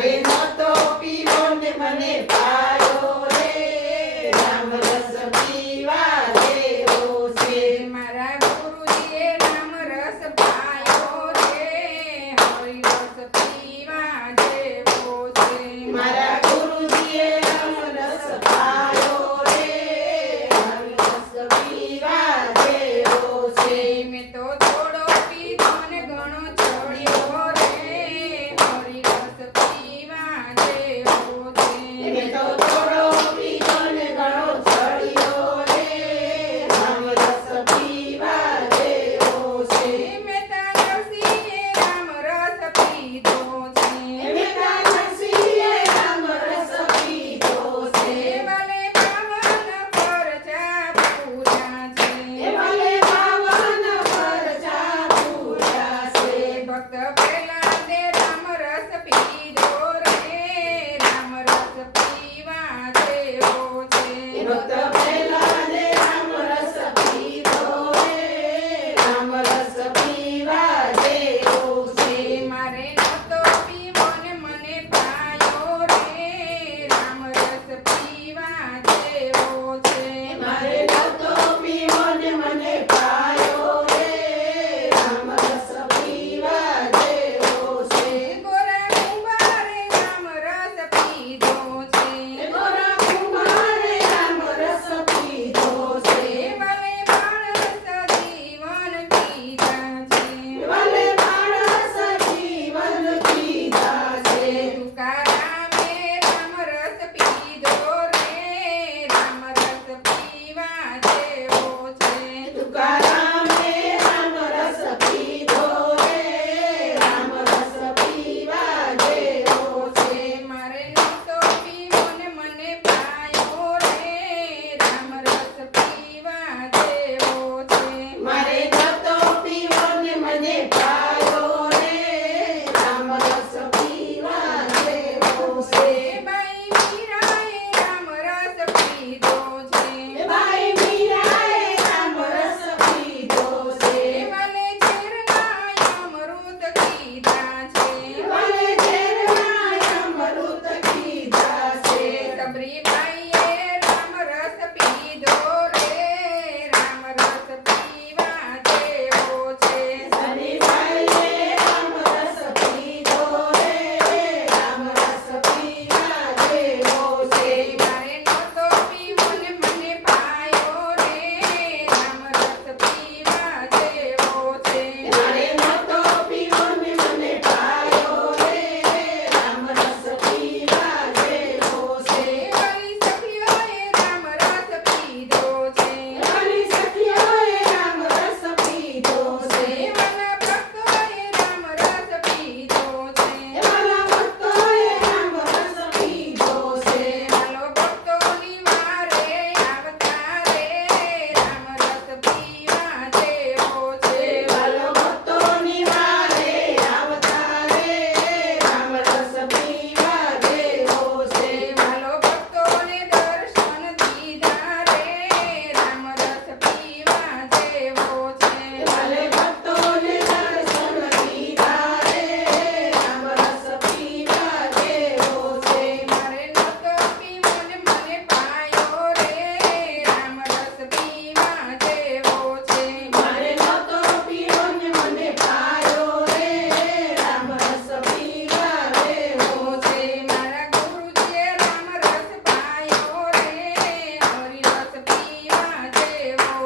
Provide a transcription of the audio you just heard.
Nazareno. like that. abrir